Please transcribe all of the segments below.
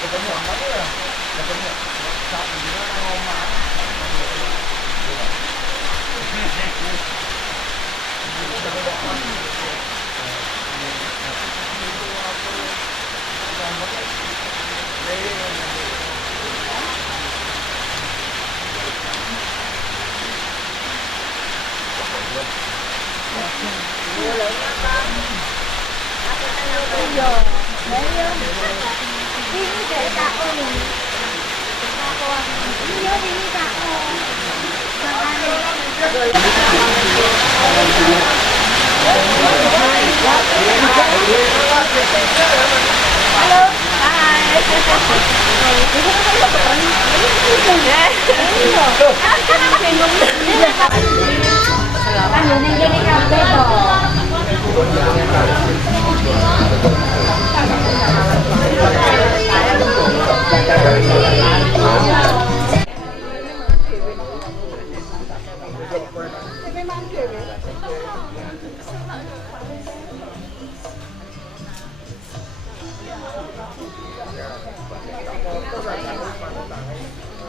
Ketemu apa ya? Ketemu saat ini ngomong. Ini dari Kak Om ini. Iya, ini Kak Om. Halo, hai. Kan ini kabeh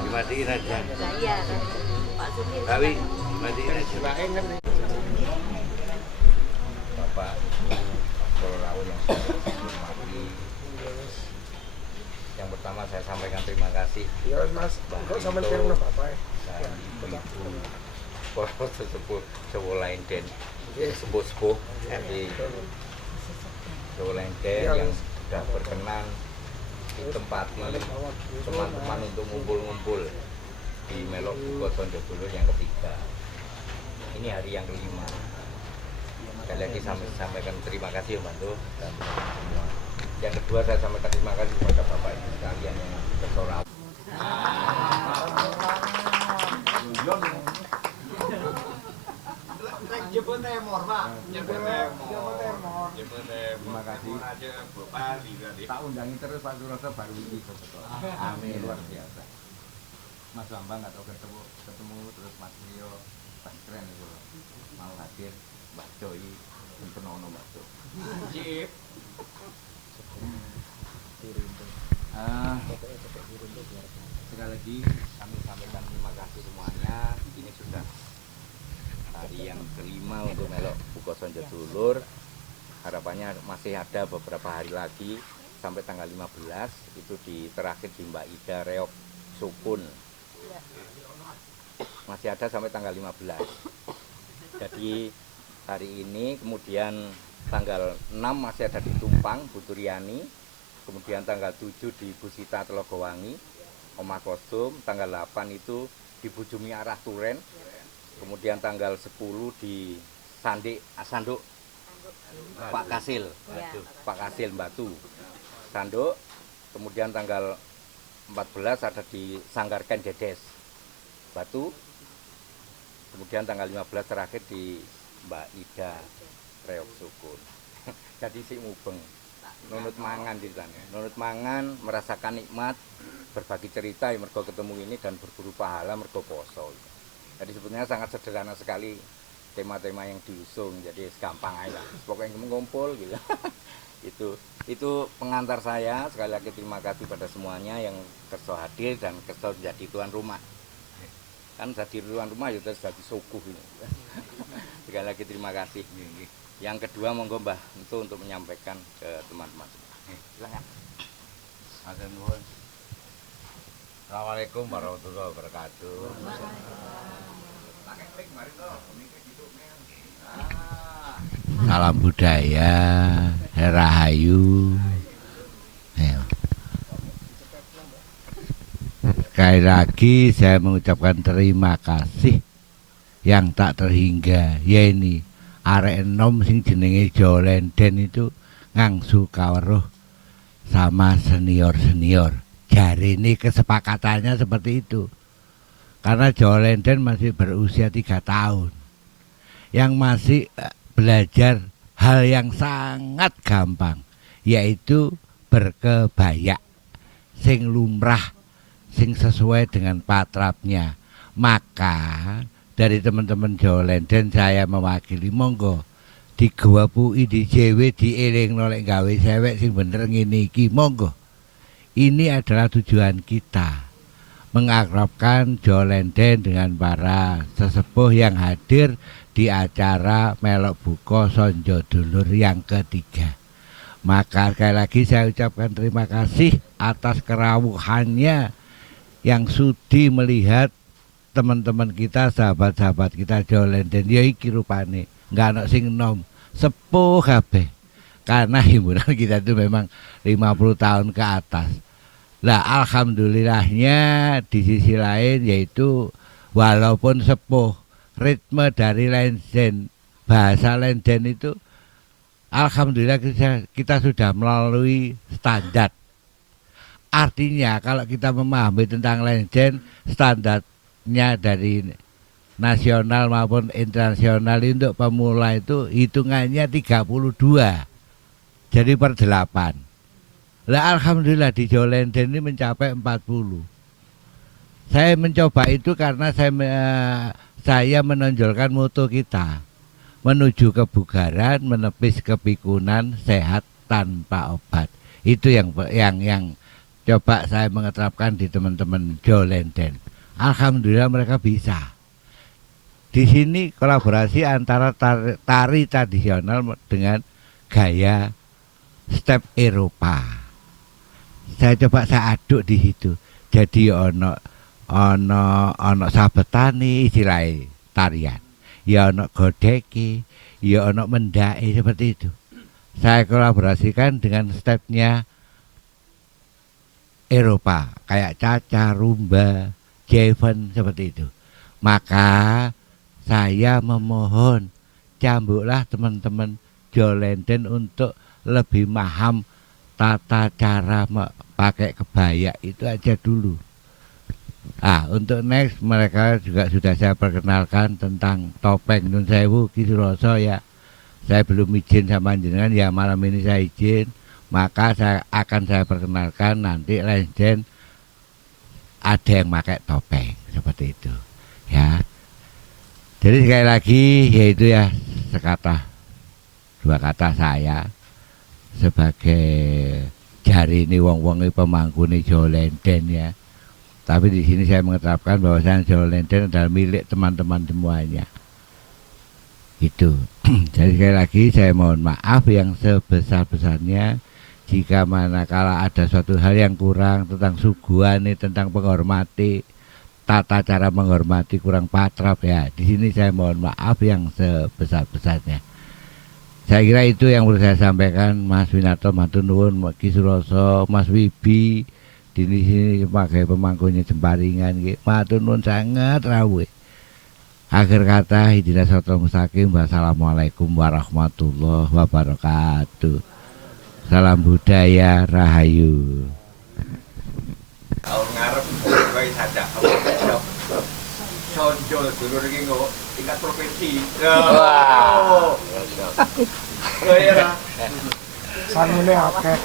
Dimatiin aja. Iya, Pak Sudir. Tapi dimatiin aja. Bapak Purwalaun yang saya hormati. Yang pertama saya sampaikan terima kasih. Ya Mas, kok sampai terima Bapak? Dan ibu Poro sesepuh Jawa Lenden, sepuh-sepuh di Jawa Lenden yang sudah berkenan ditempati teman-teman untuk ngumpul-ngumpul di Melok Buko Tonjogolo yang ketiga. Ini hari yang kelima. Sekali lagi sampaikan terima kasih ya Bantu. Yang kedua saya sampaikan terima kasih kepada Bapak Ibu sekalian yang bersorak. Jemput temor, Pak. Jemput temor. Terima kasih. Tak undangi terus Pak Suroso baru ini betul. Amin, luar biasa. Mas Bambang nggak tahu ketemu terus Mas Rio, Mas Keren itu mau hadir, Mbak Joy, Penono Mbak Jo. Cip. Sekali lagi kami sampaikan terima kasih semuanya. Ini sudah hari yang kelima untuk Melok Buko Tonjogolo. Harapannya masih ada beberapa hari lagi sampai tanggal 15 itu terakhir di Mbak Ida Reok Sukun. Masih ada sampai tanggal 15. Jadi hari ini kemudian tanggal 6 masih ada di Tumpang Buturiani, kemudian tanggal 7 di Busita Telogowangi Oma Kostum, tanggal 8 itu di Bujumi arah Turen, kemudian tanggal 10 di Sanduk Pak Kasil, Pak Kasil Batu Sanduk, kemudian tanggal 14 ada di Sanggarken Dedes Batu, kemudian tanggal 15 terakhir di Mbak Ida Reok Sukun. Jadi si mubeng nunut mangan di sana, nunut mangan, merasakan nikmat, berbagi cerita yang mergo ketemu ini dan berburu pahala mergo poso. Jadi sebetulnya sangat sederhana sekali tema-tema yang diusung, jadi gampang aja, pokoknya mengumpul gitu. itu pengantar saya. Sekali lagi terima kasih pada semuanya yang kerso hadir dan kerso jadi tuan rumah. Kan jadi tuan rumah ya terus jadi suguh ini. Sekali lagi terima kasih. Yang kedua monggo Mbah untuk menyampaikan ke teman-teman. Silakan. Assalamualaikum warahmatullahi wabarakatuh. Salam budaya, Rahayu. Sekali lagi saya mengucapkan terima kasih yang tak terhingga. Ya ini arek enom sing jenenge Jawa Lenden itu ngangsu kaweruh sama senior-senior. Jari ini kesepakatannya seperti itu. Karena Jawa Lenden masih berusia 3 tahun. Yang masih belajar hal yang sangat gampang, yaitu berkebaya sing lumrah, sing sesuai dengan patrapnya. Maka dari teman-teman Jawa Lenden saya mewakili monggo digewapui di JW dieling nolek gawe sewek sing bener ngene iki monggo. Ini adalah tujuan kita, mengakrabkan Jawa Lenden dengan para sesepuh yang hadir di acara Melok Buko Sonjo Dulur yang ketiga. Maka sekali lagi saya ucapkan terima kasih atas kerawuhannya yang sudi melihat teman-teman kita, sahabat-sahabat kita Jawa Lenden. Ya iki rupane, nggak ana sing enom, sepuh kabeh. Karena himpunan kita itu memang 50 tahun ke atas. Lah alhamdulillahnya di sisi lain yaitu walaupun sepuh, ritme dari Lenden, bahasa Lenden itu alhamdulillah kita sudah melalui standar. Artinya kalau kita memahami tentang Lenden, standarnya dari nasional maupun internasional untuk pemula itu hitungannya 32. Jadi per 8. Lah alhamdulillah di Jawa Lenden ini mencapai 40. Saya mencoba itu karena saya menonjolkan moto kita. Menuju kebugaran, menepis kepikunan, sehat tanpa obat. Itu yang coba saya mengeterapkan di teman-teman Jawa Lenden. Alhamdulillah mereka bisa. Di sini kolaborasi antara tari tradisional dengan gaya step Eropa. Saya coba saya aduk di situ. Jadi ono sabetane istilahnya tarian. Ya ono godeki, ya ono mendaki seperti itu. Saya kolaborasikan dengan stepnya Eropa, kayak caca, rumba, jeven seperti itu. Maka saya memohon cambuklah teman-teman Jawa Lenden untuk lebih paham tata cara pakai kebaya itu aja dulu. Untuk next mereka juga sudah saya perkenalkan tentang topeng Nun Sewu Ki Suroso ya. Saya belum izin sama jenengan ya, malam ini saya izin. Maka saya perkenalkan nanti Lenden ada yang pakai topeng seperti itu ya. Jadi sekali lagi yaitu ya dua kata saya sebagai jari ini wong-wong pemangku nih Jawa Lenden ya. Tapi di sini saya mengetapkan bahwa Jawa Lenden adalah milik teman-teman semuanya. Itu. Jadi sekali lagi saya mohon maaf yang sebesar-besarnya jika manakala ada suatu hal yang kurang tentang suguhan nih, tentang menghormati, tata cara menghormati kurang patrap ya. Di sini saya mohon maaf yang sebesar-besarnya. Saya kira itu yang perlu saya sampaikan, Mas Winato, matur nuwun, Ki Suroso, Mas Wibi. Di sini sebagai pemangkunya Jemparingan, matur nuwun sangat rawuh. Akhir kata, hidina siratal mustaqim. Wassalamualaikum warahmatullahi wabarakatuh. Salam budaya, rahayu. Tahun ngarep kowe sajak Sonjo dulur iki kok tingkat provinsi. Wah. Sanune akeh.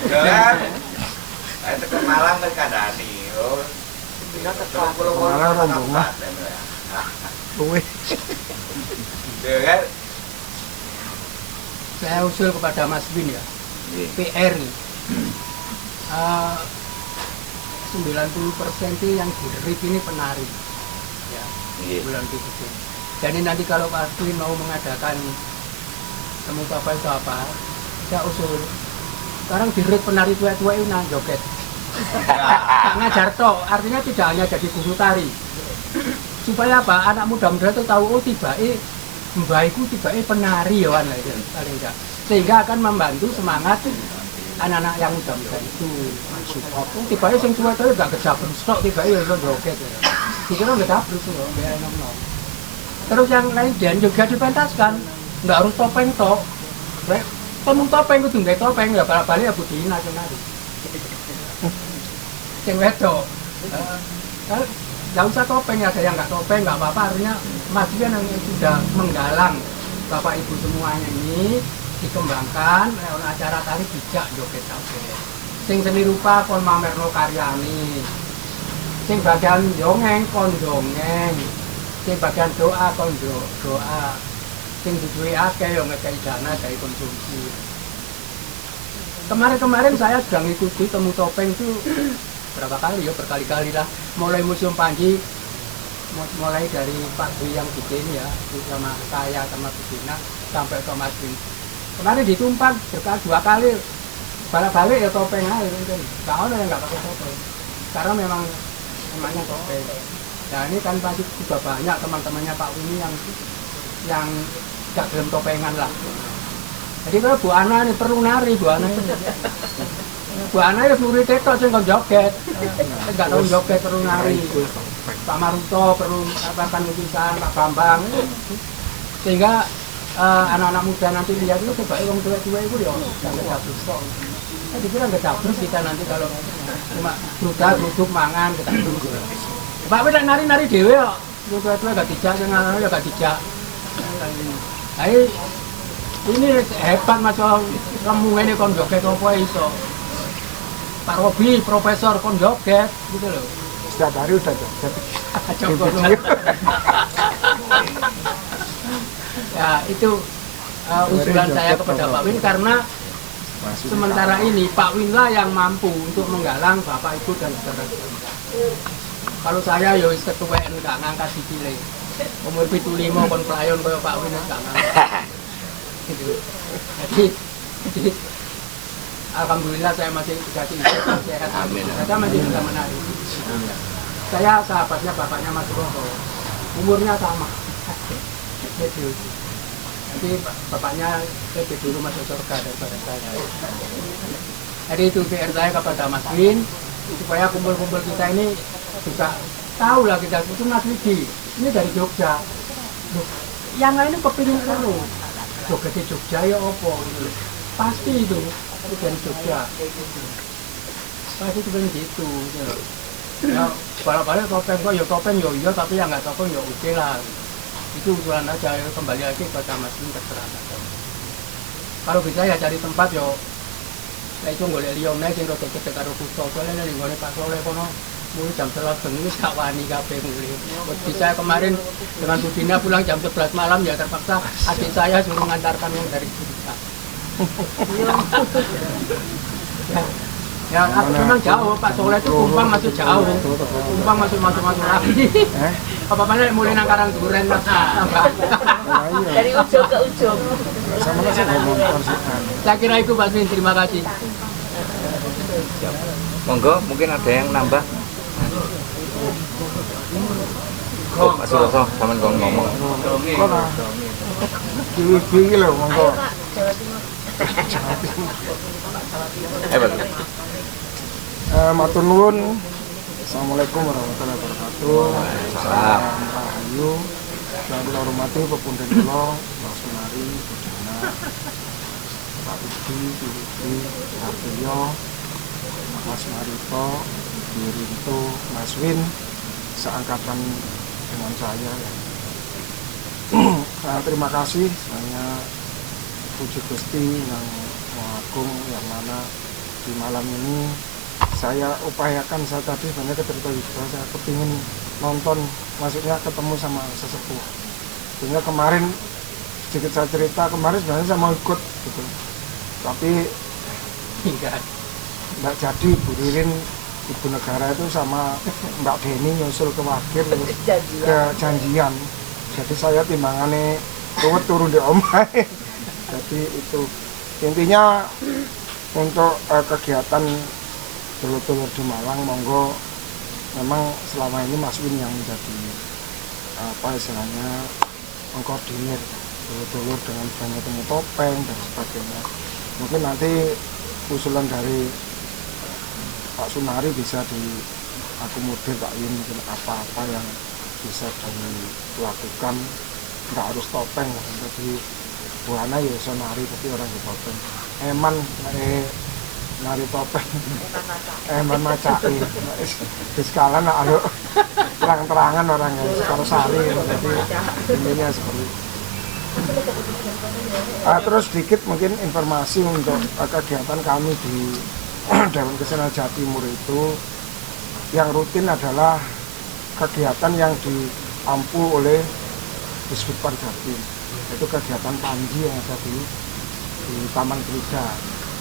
Saya tekan Malang ke Kandani. Oh. Malang rombongan. Kowe. Kan? Saya usul kepada Mas Win ya. PR nih. 90% itu yang dirip ini penari. Ya. 90%. Jadi nanti kalau Mas Win mau mengadakan temu apa itu apa, saya usul. Sekarang dirip penari tua-tua itu joget. Tak ngajar toh, artinya tidak hanya jadi guru tari. Supaya apa? Anak muda-muda itu tahu oh mbahku tiba-tiba penari ya kan paling enggak. Sehingga akan membantu semangat anak-anak yang muda-muda itu. Support. Tiba-tiba sing tua-tua enggak kejabrus tok, tiba-tiba iso joget. Dikira enggak kejabrus loh, biar enak. Terus yang lain dan juga dipentaskan. Enggak harus topeng tok. Pemung topeng kudu nggae topeng ya balik Abu Dina nari. Sing wedok. Nggak usah topeng, ada yang nggak topeng nggak apa-apa, artinya Mas Dian yang sudah menggalang Bapak Ibu semuanya ini dikembangkan lewat acara tari bijak joget joget. Sing seni rupa kon mamerno karyane. Sing bagian dongeng kon dongeng. Sing bagian doa kon doa. Sing duwe akeh yo ngekei dana dari konsumsi. Kemarin saya sudah ngikuti Temu Topeng itu berapa kali ya, berkali-kali lah. Mulai Museum Panji, mulai dari Pak Dwi yang bikin ya, sama saya sama Bu Dina, sampai ke Mas Bin. Kemarin ditumpang dua kali, balik-balik ya topeng aja kan. Gak ada yang gak pakai topeng, karena memangnya topeng. Nah ini kan pasti juga banyak teman-temannya Pak Wini yang gak gelem topengan lah. Jadi kalau Bu Ana ini perlu nari, Bu Ana ini. Bu Ana ini nuri tetok sih nggak joget, nggak tahu joget perlu nari. Pak Maruto perlu akan lukisan, Pak Bambang. Sehingga anak-anak muda nanti lihat itu coba orang tua-tua itu ya nggak cabrus kok. Saya dikira nggak cabrus kita nanti kalau cuma duduk mangan kita duduk. Pak Wina nari-nari dewe kok, tua-tua nggak dijak, yang anak ya nggak dijak. Ini hebat macam kamu ini kon joget apa itu. Pak Robi, profesor kon joget gitu loh. Setiap hari udah joget. Ya itu usulan saya kepada Pak Win karena sementara ini Pak Win lah yang mampu untuk menggalang Bapak Ibu dan saudara-saudara. Kalau saya ya wis ketuweken gak ngangkat sikile. Umur 75 kon pelayon kaya Pak Win gak ngangkat. Gitu. Jadi alhamdulillah saya masih dikasih sehat. Amin. Saya masih bisa menari. Saya sahabatnya bapaknya Mas Roto. Umurnya sama. Gitu. Jadi bapaknya lebih dulu masuk surga daripada saya. Jadi itu PR saya kepada Mas Win supaya kumpul-kumpul kita ini juga tahu lah kita itu Mas Widi ini dari Jogja. Loh, yang lainnya kepingin seru. Joget di Jogja ya apa gitu. Pasti itu dari Jogja. Pasti itu kan gitu. Ya, balik-balik topeng kok ya topeng ya iya tapi yang nggak topeng ya oke lah. Itu usulan aja ya, kembali lagi ke Mas Bin terserah. Kalau bisa ya cari tempat yo. Saya itu golek liyane sing rada cedhek karo kutha. Soale nek nggone Pak Soleh kono mulai jam 11 bengi sak wani kabeh mulai. Bisa kemarin dengan Bu Dina pulang jam 11 malam ya terpaksa adik saya suruh mengantarkan yang dari Jogja. Ya, aku memang jauh, Pak Soleh itu Kumpang masih jauh. Kumpang masih masuk lagi. Apa-apanya mulai nang Karang Duren Mas. Dari ujung ke ujung. Saya kira itu Pak Bin, terima kasih. Monggo, mungkin ada yang nambah. Oh, Pak Suroso, sampean kon ngomong. Gini loh, monggo. Hebat. Matur nuwun. Assalamualaikum warahmatullahi wabarakatuh. Salam. Rahayu. Yang kula hormati pepundhen kula, Mas Sunari, Bu Dina, Pak Budi, Bu Widi, Hartoyo, Mas Marito, Wirinto, Mas Win, seangkatan dengan saya. Terima kasih semuanya. Puji Gusti yang Maha Agung yang mana di malam ini saya upayakan saya tadi sebenarnya ketertarikan saya kepingin nonton, maksudnya ketemu sama sesepuh. Sehingga kemarin sedikit saya cerita, kemarin sebenarnya saya mau ikut gitu, tapi nggak jadi. Bu Ririn Ibu Negara itu sama Mbak Deni nyusul ke Wakil ke janjian, jadi saya timbangannya turun di omahe. Jadi itu intinya untuk kegiatan dulur-dulur di Malang, monggo memang selama ini Mas Win yang menjadi apa istilahnya mengkoordinir dulur-dulur dengan banyak Temu Topeng dan sebagainya. Mungkin nanti usulan dari Pak Sunari bisa diakomodir Pak Win, mungkin apa-apa yang bisa dilakukan, nggak harus topeng. Jadi buana ya iso nari tapi orang di topeng. Eman nari topeng. Eman macai. Di skala nak ayo terang-terangan orangnya sekarang sari. Jadi intinya seperti itu. Terus sedikit mungkin informasi untuk kegiatan kami di Dewan Kesenian Jawa Timur itu yang rutin adalah kegiatan yang diampu oleh Disbudpar Jatim, yaitu kegiatan panji yang ada di Taman Krida.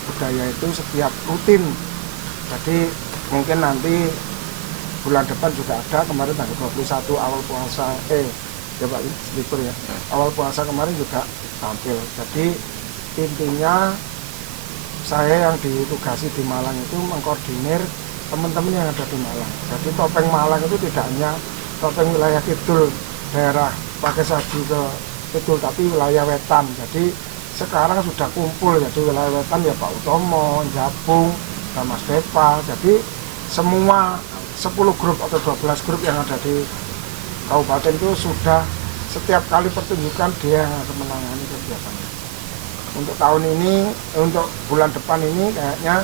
Budaya itu setiap rutin, jadi mungkin nanti bulan depan juga ada. Kemarin tanggal 21 awal puasa ya Pak Libur ya, awal puasa kemarin juga tampil. Jadi intinya saya yang ditugasi di Malang itu mengkoordinir teman-teman yang ada di Malang. Jadi topeng Malang itu tidak hanya topeng wilayah kidul daerah pakai saji ke kidul, tapi wilayah wetan. Jadi sekarang sudah kumpul, jadi wilayah wetan ya Pak Utomo, Jabung, dan Mas Depa. Jadi semua 10 grup atau 12 grup yang ada di kabupaten itu sudah setiap kali pertunjukan dia yang akan menangani kegiatannya. Untuk tahun ini, untuk bulan depan ini kayaknya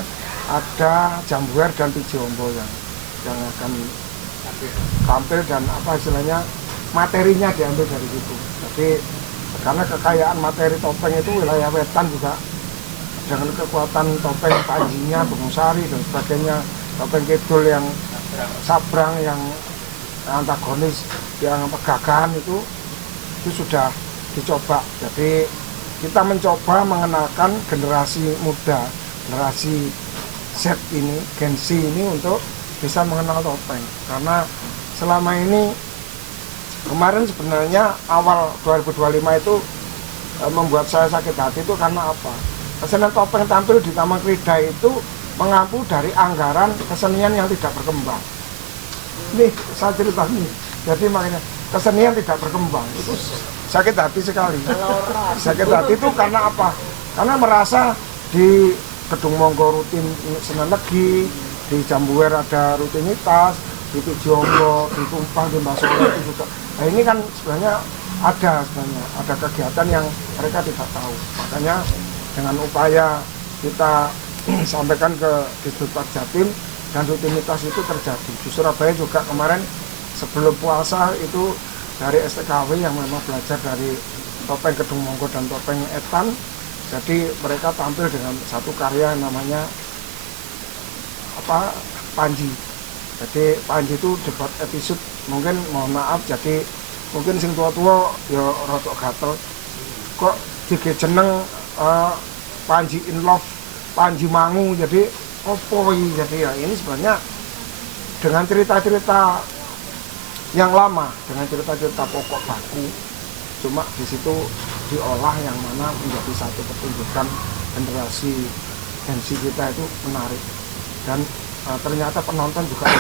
ada Jambuer dan Pijombo yang akan tampil, dan apa istilahnya materinya diambil dari situ. Jadi karena kekayaan materi topeng itu wilayah wetan juga dengan kekuatan topeng panjinya, Bungusari dan sebagainya, topeng kidul yang sabrang, yang antagonis, yang pegagan itu sudah dicoba. Jadi kita mencoba mengenalkan generasi muda, generasi Z ini, Gen Z ini untuk bisa mengenal topeng. Karena selama ini, kemarin sebenarnya awal 2025 itu membuat saya sakit hati itu karena apa? Kesenian topeng tampil di Taman Krida itu mengampu dari anggaran kesenian yang tidak berkembang. Nih, saya cerita nih. Jadi makanya kesenian tidak berkembang itu sakit hati sekali. Sakit hati itu karena apa? Karena merasa di Gedung Monggo rutin Senen Legi, di Jambuer ada rutinitas, di Pijombo, di Tumpang, di Mbak Solo itu juga. Nah ini kan sebenarnya ada kegiatan yang mereka tidak tahu. Makanya dengan upaya kita sampaikan ke Disbudpar Jatim dan rutinitas itu terjadi. Di Surabaya juga kemarin sebelum puasa itu dari STKW yang memang belajar dari topeng Gedung Monggo dan topeng Etan. Jadi mereka tampil dengan satu karya yang namanya Panji. Jadi Panji itu dibuat episode, mungkin mohon maaf, jadi mungkin sing tua-tua ya rotok gatel kok digejeneng Panji in Love, Panji Mangu, jadi opoi. Jadi ya ini sebenarnya dengan cerita-cerita yang lama, dengan cerita-cerita pokok baku, cuma di situ diolah yang mana menjadi satu pertunjukan generasi Gen Z kita itu menarik. Dan ternyata penonton juga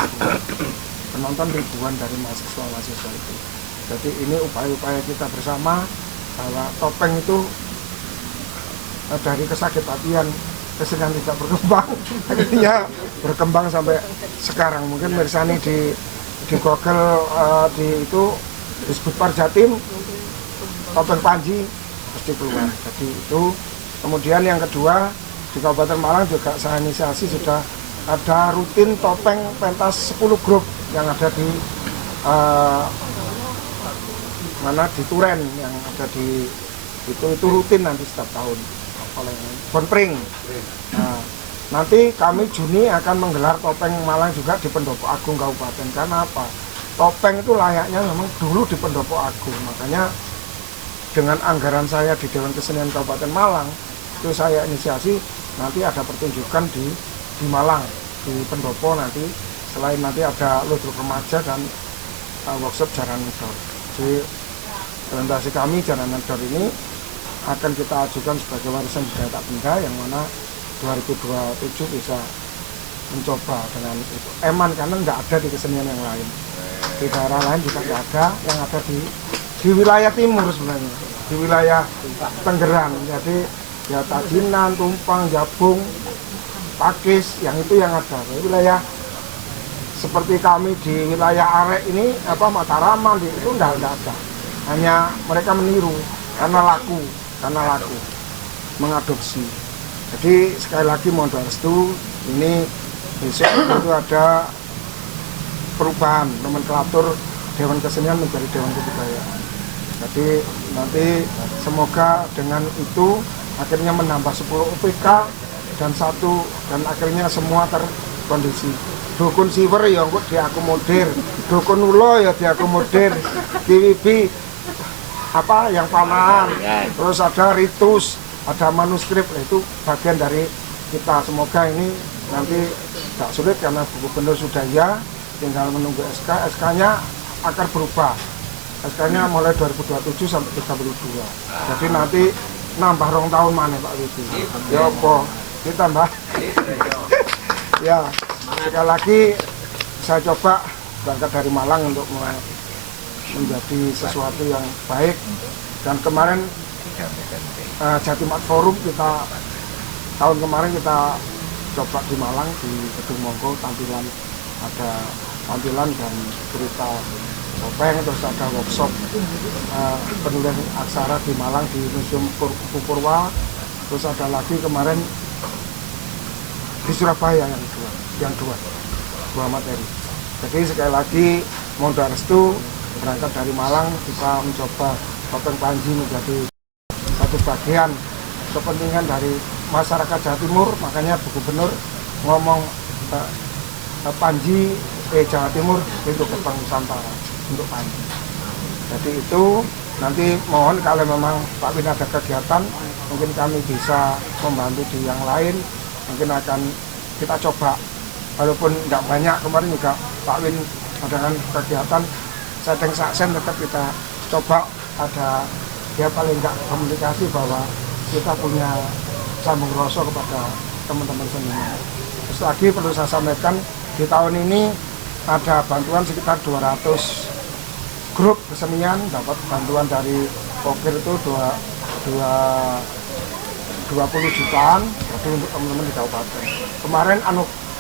ribuan dari mahasiswa itu. Jadi ini upaya-upaya kita bersama bahwa topeng itu dari kesakit hatian kesenian tidak berkembang, akhirnya berkembang sampai sekarang. Mungkin mirsani di Google di Disbudpar Jatim topeng Panji pasti keluar. Jadi itu. Kemudian yang kedua, di Kabupaten Malang juga saya inisiasi sudah ada rutin topeng pentas 10 grup yang ada di di Turen, yang ada di itu rutin nanti setiap tahun oleh Bonpring. Nah, nanti kami Juni akan menggelar topeng Malang juga di Pendopo Agung Kabupaten. Karena apa? Topeng itu layaknya memang dulu di Pendopo Agung. Makanya dengan anggaran saya di Dewan Kesenian Kabupaten Malang, itu saya inisiasi nanti ada pertunjukan di Malang, di Pendopo nanti. Selain nanti ada ludruk remaja dan workshop Jaran Ngedor. Jadi presentasi kami Jaran Ngedor ini akan kita ajukan sebagai warisan budaya tak benda, yang mana 2027 bisa mencoba dengan itu. Eman, karena nggak ada di kesenian yang lain. Di daerah lain juga nggak ada, yang ada di wilayah timur sebenarnya, di wilayah Tenggeran. Jadi ya Tajinan, Tumpang, Jabung, Pakis, yang itu yang ada. Di wilayah seperti kami di wilayah Arek ini, Mataraman, itu nggak ada. Hanya mereka meniru karena laku mengadopsi. Jadi sekali lagi mohon doa restu, ini besok itu ada perubahan nomenklatur Dewan Kesenian menjadi Dewan Kebudayaan. Jadi nanti semoga dengan itu akhirnya menambah 10 UPK dan akhirnya semua terkondisi. dukun siwer ya engko diakomodir, dukun ulo ya diakomodir, TWB apa yang panahan, terus ada ritus, ada manuskrip, itu bagian dari kita. Semoga ini nanti tidak sulit karena Gubernur sudah ya, tinggal menunggu SK-nya akan berubah. SK-nya mulai 2027 sampai 2032. Jadi nanti nambah rong tahun mana Pak Widi. Ya apa? Ditambah. Ya, sekali lagi saya coba berangkat dari Malang untuk menjadi sesuatu yang baik. Dan kemarin Jatimat Forum kita tahun kemarin kita coba di Malang di Gedung Monggo, ada tampilan dan cerita topeng, terus ada workshop penulis aksara di Malang di Museum Purwa, terus ada lagi kemarin di Surabaya yang dua materi. Jadi sekali lagi mohon restu berangkat dari Malang kita mencoba topeng Panji menjadi satu bagian kepentingan dari masyarakat Jawa Timur. Makanya Bu Gubernur ngomong Panji Jawa Timur itu gerbang Nusantara untuk Panji. Jadi itu nanti mohon kalau memang Pak Win ada kegiatan, mungkin kami bisa membantu di yang lain, mungkin akan kita coba. Walaupun tidak banyak, kemarin juga Pak Win adakan kegiatan setting saksen, tetap kita coba ada ya paling enggak komunikasi bahwa kita punya sambung rasa kepada teman-teman seniman. Terus lagi perlu saya sampaikan, di tahun ini ada bantuan sekitar 200 grup kesenian dapat bantuan dari Pokir itu 20 jutaan, jadi untuk teman-teman di kabupaten. Kemarin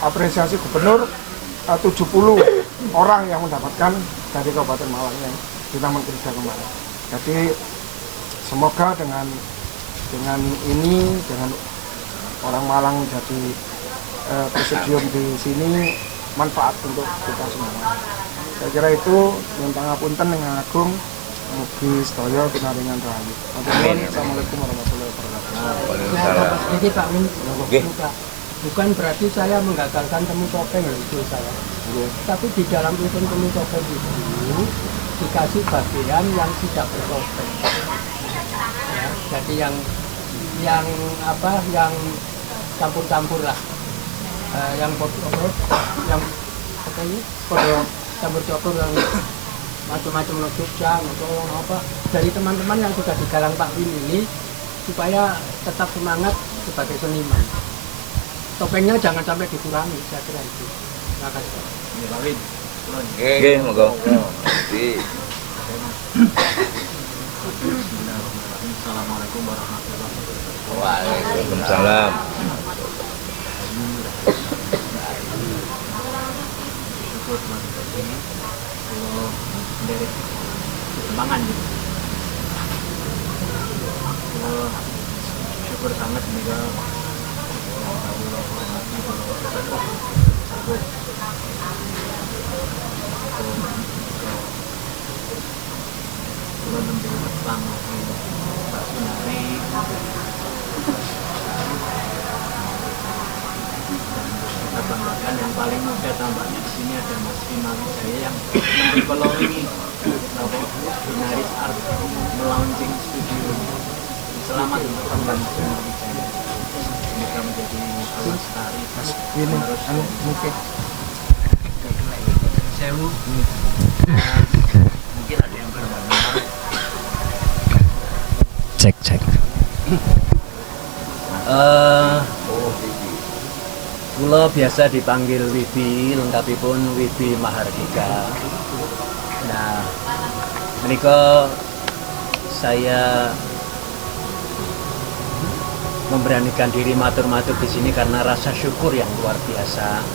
apresiasi Gubernur 70 orang yang mendapatkan dari Kabupaten Malang yang di Taman Kerja kemarin. Jadi semoga dengan ini, dengan orang Malang jadi presidium di sini manfaat untuk kita semua. Saya kira itu minta ngapunten dengan agung, mugi sedaya pinaringan rahayu. Assalamualaikum warahmatullahi wabarakatuh. Jadi Pak Min, bukan berarti saya menggagalkan temu topeng itu saya. Tapi di dalam event temu topeng itu dikasih bagian yang tidak bertopeng. Ya, jadi yang campur-campur lah. Yang campur-campur yang macam-macam no Jogja, no apa dari teman-teman yang sudah digalang Pak Win ini supaya tetap semangat sebagai seniman. Topengnya jangan sampai dikurangi, saya kira itu. Terima kasih. Pak Win. Oke, monggo. Assalamualaikum warahmatullahi wabarakatuh. Waalaikumsalam. Kalau dari perkembangan gitu. Syukur sangat juga banggakan yang paling muda tampaknya di sini ada Mas Vina Wijaya yang berkoloni Binaris Art melaunching studio. Selamat untuk Mas Vina Wijaya. Semoga menjadi pelestari terus mungkin sewu. Mungkin ada yang bermanfaat. Cek. Kula biasa dipanggil Wibi, lengkapipun Wibi Mahardika. Nah, menika saya memberanikan diri matur-matur di sini karena rasa syukur yang luar biasa.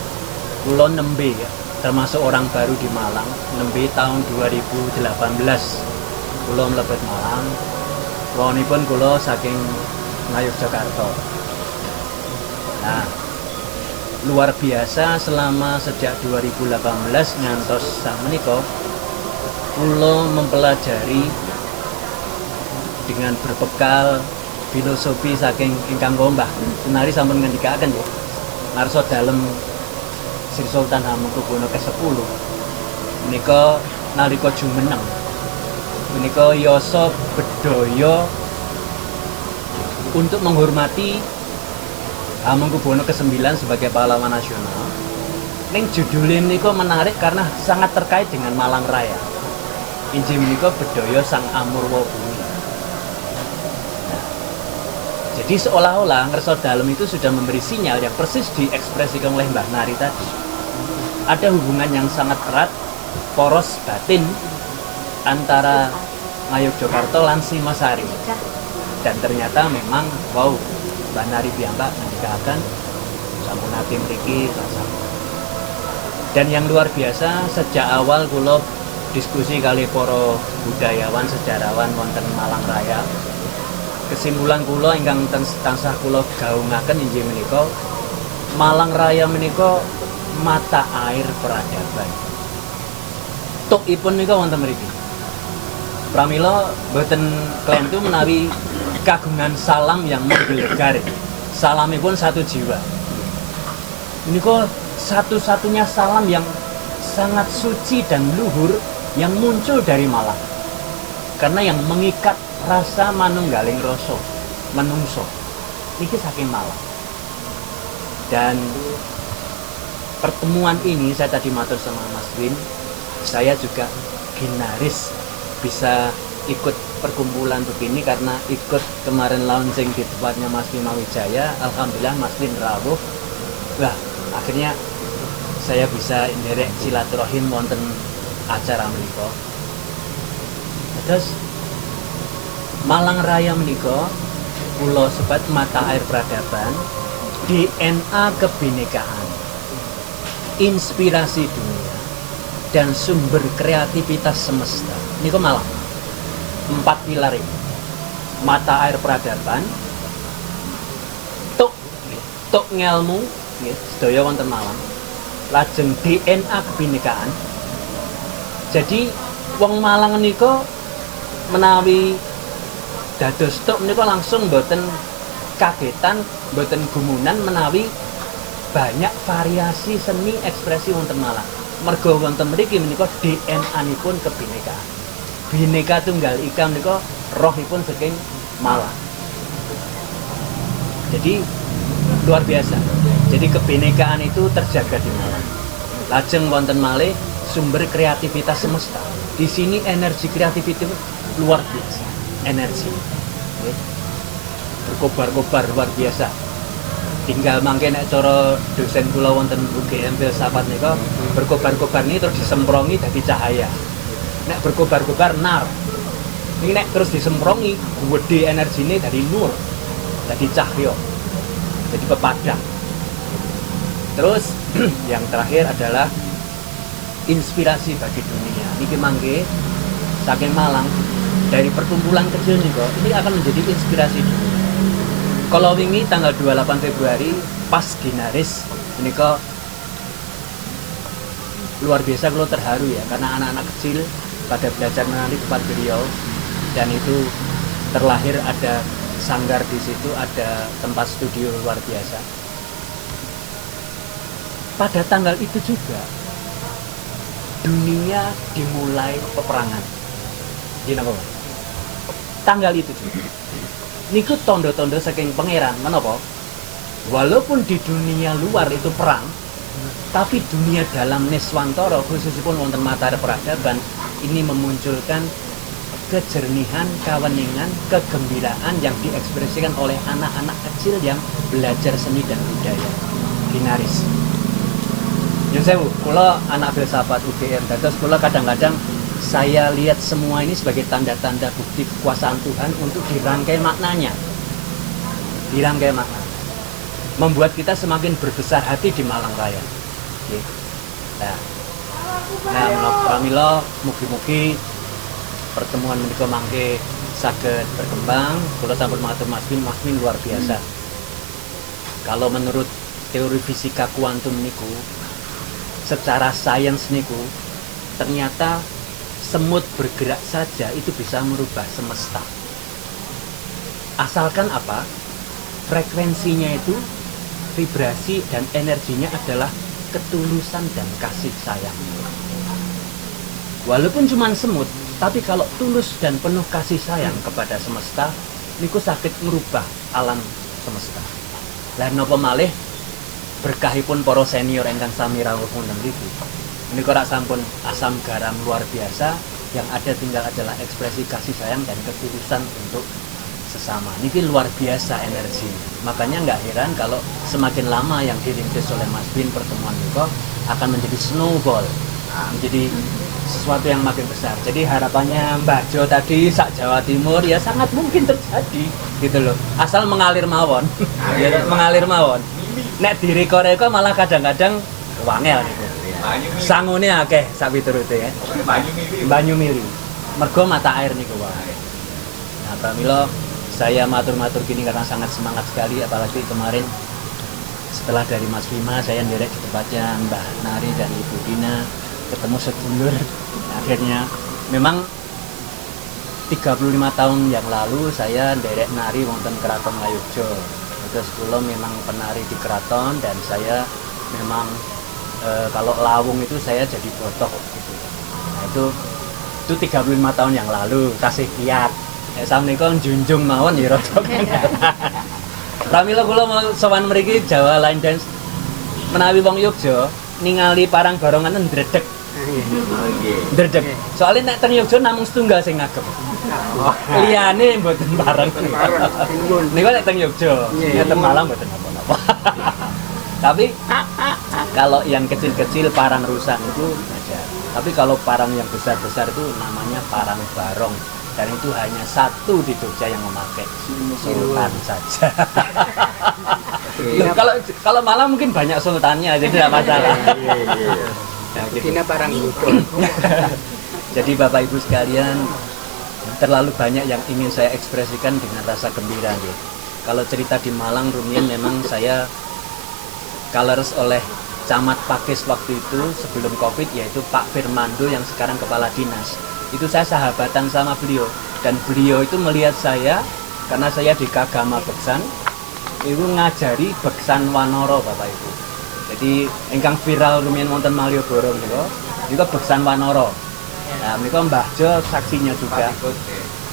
Kula nembe ya, termasuk orang baru di Malang, nembe tahun 2018. Kula mlebet Malang. Wonipun kula saking Ngayogyakarta. Nah, luar biasa selama sejak 2018 ngantos sakmenika kula mempelajari dengan berbekal filosofi saking ingkang Mbah Sunari sampun ngendikaken ya. Ngarsa dalem Sri Sultan Hamengkubuwono ke-10 menika nalika jumeneng menika yasa bedhaya untuk menghormati Hamengkubuwono ke-9 sebagai pahlawan nasional. Ning judulnya menika menarik karena sangat terkait dengan Malang Raya. Injih menika bedhaya Sang Amurwa Bumi. Nah, jadi seolah-olah ngerso dalem itu sudah memberi sinyal yang persis diekspresikan oleh Mbah Nari tadi. Ada hubungan yang sangat erat, poros batin antara Ngayogyakarta lan Singosari. Dan ternyata memang wow, Mbah Nari piyambak ngendikaken sampun ati mriki rasane. Dan yang luar biasa sejak awal kula diskusi kali para budayawan sejarawan wonten Malang Raya. Kesimpulan kula ingkang tansah kula gaungaken inggih menika Malang Raya menika mata air peradaban. Tukipun menika wonten mriki. Pramila boten klentu menawi kagungan salam yang menggelegar. Salamipun satu jiwa. Menika satu-satunya salam yang sangat suci dan luhur yang muncul dari Malang. Karena yang mengikat rasa manunggaling rasa menungso iki saking Malang. Dan pertemuan ini saya tadi matur sama Mas Win, saya juga ginaris bisa ikut perkumpulan begini karena ikut kemarin launching di tempatnya Mas Bima Wijaya. Alhamdulillah Mas Win rawuh. Wah, akhirnya saya bisa nderek silaturahim wonten acara menika. Terus Malang Raya menika kula sebat mata air peradaban, DNA kebinekaan, inspirasi dunia, dan sumber kreativitas semesta. Niku Malang. 4 pilar ini. Mata air peradaban, tuk ngelmu, nggih, sedaya wonten Malang. Lajeng DNA kebinekaan. Jadi wong Malang nika menawi dados tok menika langsung mboten kagetan, mboten gumunan menawi banyak variasi seni ekspresi wonten Malang. Mergo wonten mriki menika DNA-nipun kebinekaan. Bhinneka Tunggal Ika menika rohipun saking Malang. Jadi luar biasa. Jadi kebinekaan itu terjaga di Malang. Lajeng wonten malih sumber kreativitas semesta. Di sini energi kreativitas luar biasa. Energi. Berkobar-kobar luar biasa. Tinggal mangke nek cara dosen kula wonten UGM Filsafat nika berkobar-kobar ini terus disemprongi dadi cahaya. Nek berkobar-kobar nar. Ini nek terus disemprongi gede energine dari nur. Dadi cahya. Jadi pepadang. Terus yang terakhir adalah inspirasi bagi dunia. Niki mangke saking Malang dari perkumpulan kecil nika ini akan menjadi inspirasi dunia. Kalau wingi tanggal 28 Februari pas Ginaris menika luar biasa, kalau terharu ya karena anak-anak kecil pada belajar menari tempat beliau dan itu terlahir ada sanggar di situ, ada tempat studio luar biasa. Pada tanggal itu juga dunia dimulai peperangan. Gini apa? Tanggal itu juga. Niku tondo-tondo saking pangeran, menapa? Walaupun di dunia luar itu perang, tapi dunia dalam Niswantara khususipun wonten mata air peradaban ini memunculkan kejernihan, kaweningan, kegembiraan yang diekspresikan oleh anak-anak kecil yang belajar seni dan budaya. Ginaris. Yusewu, kula anak filsafat UGM, dados kula kadang-kadang saya lihat semua ini sebagai tanda-tanda bukti kekuasaan Tuhan untuk dirangkai maknanya. Dirangkai makna. Membuat kita semakin berbesar hati di Malang Raya. Oke. Nah, pramila mugi-mugi pertemuan menika mangke saged berkembang. Kula sampun matur Mas Win luar biasa. Kalau menurut teori fisika kuantum niku, secara sains niku ternyata semut bergerak saja itu bisa merubah semesta. Asalkan apa? Frekuensinya itu, vibrasi dan energinya adalah ketulusan dan kasih sayang. Walaupun cuma semut, tapi kalau tulus dan penuh kasih sayang kepada semesta, niku sakit merubah alam semesta. Lah napa malih berkahipun para senior ingkang sami rawuh wonten mriki. Niku rak sampun asam garam luar biasa, yang ada tinggal adalah ekspresi kasih sayang dan ketulusan untuk sesama. Niki luar biasa energinya. Makanya nggak heran kalau semakin lama yang dirintis oleh Mas Bin pertemuan niku akan menjadi snowball, menjadi sesuatu yang makin besar. Jadi harapannya Mbah Jo tadi sak Jawa Timur ya sangat mungkin terjadi gitu loh. Asal mengalir mawon. Ya, mengalir mawon. Nek direko-reko malah kadang-kadang wangel niku. Sangune akeh sak piturute ya. Banyu mili. Mergo mata air niku wae. Nah, pramila saya matur-matur gini karena sangat semangat sekali, apalagi kemarin setelah dari Mas Bima saya nderek di tempatnya Mbah Nari dan Ibu Dina, ketemu sedulur. Akhirnya memang 35 tahun yang lalu saya nderek nari wonten Keraton Ngayogja. Terus kula memang penari di keraton dan saya memang kalau lawung itu saya jadi botok gitu. Nah, itu 35 tahun yang lalu tasih kiat. Samnika junjung mawon ya rada. Pramila kula mau sowan mriki Jawa Line Dance menawi wong Yogya ningali parang barongan ndredeg. Ndredeg. Soalnya nek teng Yogya namung setunggal sing ngagem. Liyane mboten bareng. Niku nek teng Yogya, nek teng Malang mboten apa-apa. Tapi kalau yang kecil-kecil parang rusak itu ada. Tapi kalau parang yang besar-besar itu namanya parang barong. Dan itu hanya satu di Jogja yang memakai, Sultan saja. Loh, kalau Malang mungkin banyak sultannya, jadi tidak masalah. Nah, gitu. Barang Jadi Bapak Ibu sekalian, terlalu banyak yang ingin saya ekspresikan dengan rasa gembira. Gitu. Kalau cerita di Malang, rumiyin memang saya colors oleh Camat Pakis waktu itu sebelum Covid, yaitu Pak Firmando yang sekarang Kepala Dinas. Itu saya sahabatan sama beliau, dan beliau itu melihat saya karena saya di Kagama Beksan, itu ngajari Beksan Wanoro Bapak Ibu. Jadi ingkang viral rumiyin wonten Malioboro niku juga Beksan Wanoro. Nah, niku Mbah Jo saksinya juga.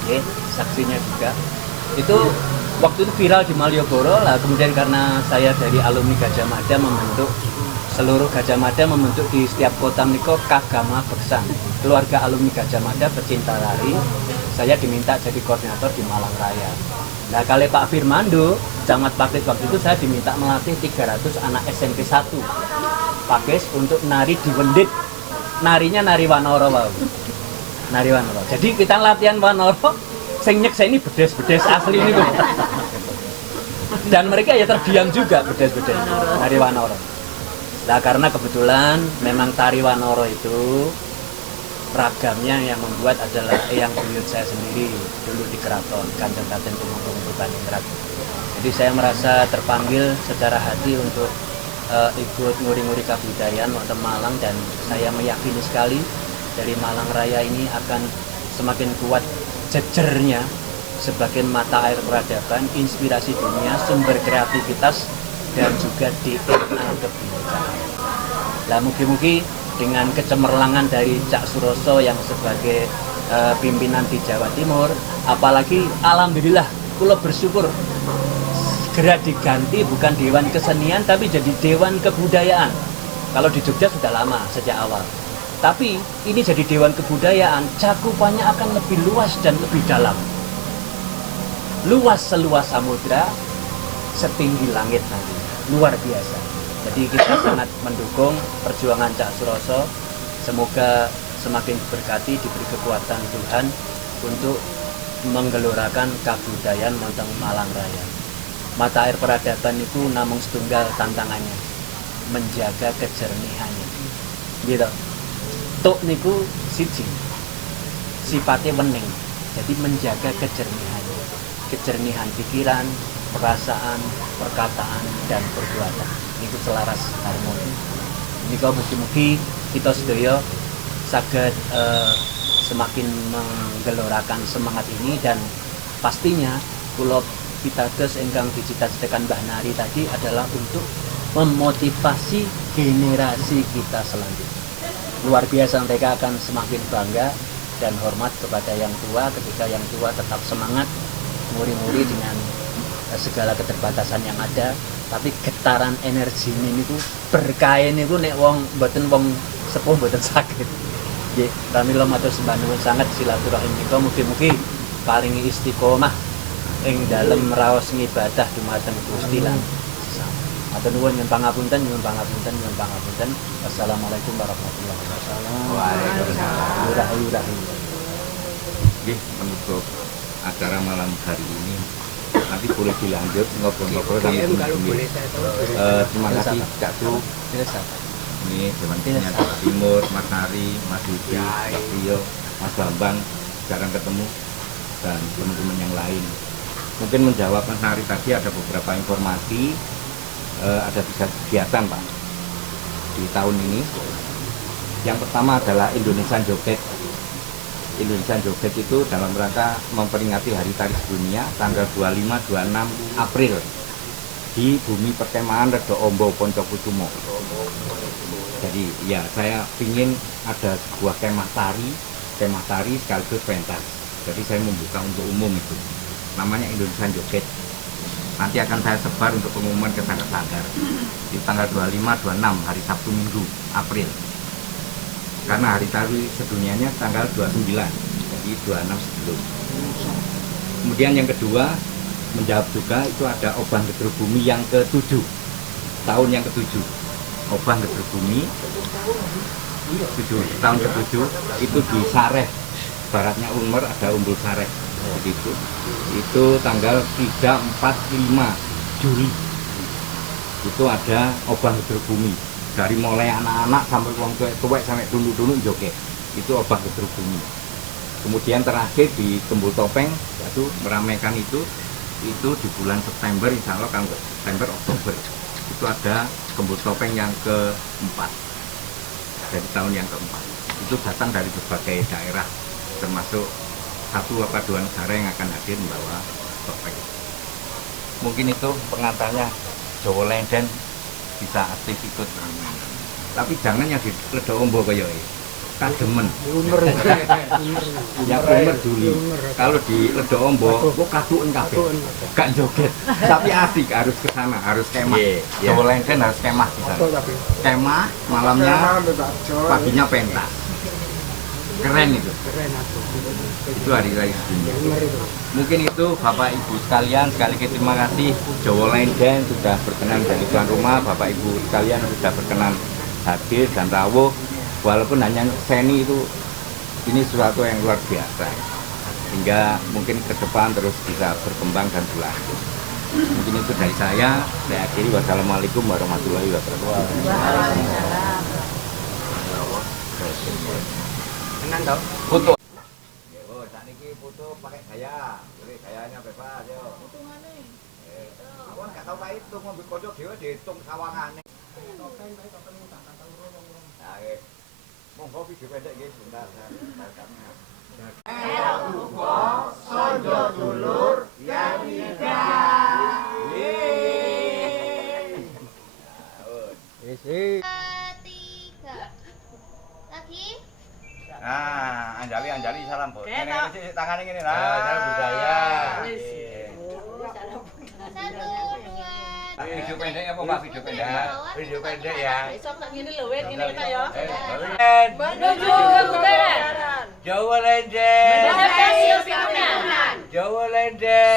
Nggih, saksinya juga. Itu waktu itu viral di Malioboro lah, kemudian karena saya dari alumni Gajah Mada seluruh Gajah Mada membentuk di setiap kota niko Kagama Beksan. Keluarga alumni Gajah Mada pecinta lari, saya diminta jadi koordinator di Malang Raya. Nah, kali Pak Firmando, Camat Pakis waktu itu saya diminta melatih 300 anak SMP 1 Pakis untuk nari di Wendit. Narinya nari Wanoro, Pak. Nari Wanoro. Jadi kita latihan Wanoro, sing nyeksa ini bedes-bedes asli niku. Dan mereka ya terdiam juga bedes-bedes nari Wanoro. Nah, karena kebetulan memang tari Wanoro itu ragamnya yang membuat adalah yang buyut saya sendiri dulu di keraton Kanjeng Raden Tumenggung Putaningrat. Jadi saya merasa terpanggil secara hati untuk ikut nguri-nguri kebudayaan wonten Malang, dan saya meyakini sekali dari Malang Raya ini akan semakin kuat jejernya sebagai mata air peradaban, inspirasi dunia, sumber kreativitas, dan juga DNA kebinekaan. Lah mugi-mugi dengan kecemerlangan dari Cak Suroso yang sebagai pimpinan di Jawa Timur, apalagi alhamdulillah kula bersyukur segera diganti bukan Dewan Kesenian tapi jadi Dewan Kebudayaan. Kalau di Jogja sudah lama sejak awal. Tapi ini jadi Dewan Kebudayaan, cakupannya akan lebih luas dan lebih dalam. Luas seluas samudra, setinggi langit nanti. Luar biasa. Jadi kita sangat mendukung perjuangan Cak Suroso. Semoga semakin diberkati, diberi kekuatan Tuhan untuk menggelorakan kebudayaan wonten Malang Raya. Mata air peradaban itu namung setunggal tantangannya, menjaga kejernihannya. Gitu. Tuk niku siji, sifatnya wening. Jadi menjaga kejernihannya, kejernihan pikiran, perasaan, perkataan, dan perbuatan. Itu selaras harmoni. Ini kau mugi-mugi kita sedaya saged semakin menggelorakan semangat ini, dan pastinya kula pitados ingkang dicita-citakan Mbah Nari tadi adalah untuk memotivasi generasi kita selanjutnya. Luar biasa, mereka akan semakin bangga dan hormat kepada yang tua ketika yang tua tetap semangat nguri-nguri dengan segala keterbatasan yang ada, tapi getaran energi ini niku berkain niku nek wong mboten wong sepuh mboten saged. Nggih, pramila matur sembah nuwun sanget silaturahim menika mugi-mugi paringi istiqomah ing dalem raos ngibadah dumateng Gusti lan sesama. Matur nuwun nyuwun pangapunten, nyuwun pangapunten, nyuwun pangapunten. Wassalamualaikum warahmatullahi wabarakatuh. Waalaikumsalam. Rahayu. Nggih, menutup acara malam hari ini nanti boleh dilanjut ngobrol-ngobrol sampai kalau boleh saya tahu. terima kasih Cak Su, ini Dewan Pembina Jawa Timur, Mas Hari, Mas Yudi, Pak Rio, Mas Bambang, jarang ketemu, dan teman-teman yang lain. Mungkin menjawab Mas Hari tadi ada beberapa informasi, ada bisa kegiatan Pak di tahun ini. Yang pertama adalah Indonesian Joget. Indonesian Joget itu dalam rangka memperingati Hari Tari Sedunia tanggal 25-26 April di Bumi Perkemahan Redo Ombo Poncokusumo. Jadi ya saya ingin ada sebuah kemah tari sekaligus pentas. Jadi saya membuka untuk umum itu. Namanya Indonesian Joget. Nanti akan saya sebar untuk pengumuman ke sanggar-sanggar di tanggal 25-26 hari Sabtu Minggu April. Karena hari tari sedunianya tanggal 29, jadi 26 sebelum. Kemudian yang kedua, menjawab juga itu ada Obang Gedruk Bumi yang ke-7, tahun yang ke-7. Obang Gedruk Bumi 7, tahun ke-7 itu di Sareh, baratnya Unmer ada Umbul Sareh, begitu. Itu tanggal 3, 4, 5 Juli itu ada Obang Gedruk Bumi. Dari mulai anak-anak sampai wong tuwek sampai dulu joget itu Obang Gedruk Bumi. Kemudian terakhir di Gembul Topeng itu meramaikan itu di bulan September, insya Allah kalau September Oktober itu ada Gembul Topeng yang keempat dari tahun yang keempat. Itu datang dari berbagai daerah termasuk 1 atau 2 negara yang akan hadir membawa topeng. Mungkin itu pengantarnya Jawa Lenden bisa aktif ikut, tapi jangan yang di Redo Ombo kayak kademen yang Umer Juli. Kalau di Redo Ombo kok kaduken kabeh gak joget, tapi asik, harus ke sana, harus kemah. Jawa Lenden harus kemah di sana, kemah malamnya, paginya pentas, keren itu. Itu hari raya sedunia. Mungkin itu Bapak Ibu sekalian, sekali lagi terima kasih Jawa Lenden sudah berkenan jadi tuan rumah, Bapak Ibu sekalian sudah berkenan hadir dan rawuh. Walaupun hanya seni itu, ini sesuatu yang luar biasa, hingga mungkin ke depan terus bisa berkembang dan berlanjut. Mungkin itu dari saya akhiri. Wassalamualaikum warahmatullahi wabarakatuh. Tenan toh? Foto. Oh, saat ini foto pakai gaya, boleh gayanya bebas yo. Hitungane. Aku nggak tahu Pak itu ngambil kode dhewe dihitung sawangane. Nah, monggo video pendek nggih sebentar. Sonjo dulur yang nikah. Tiga. Lagi? Nah, Anjali salam, Bu. Ini tangan ini lah. Salam budaya. Satu, dua, Video pendek apa Pak? Video pendek. Video pendek ya. Besok tak ngene lho, wet ngene kita ya. Menuju Lebaran. Jawa Lenden. Menepati pimpinan. Jawa Lenden.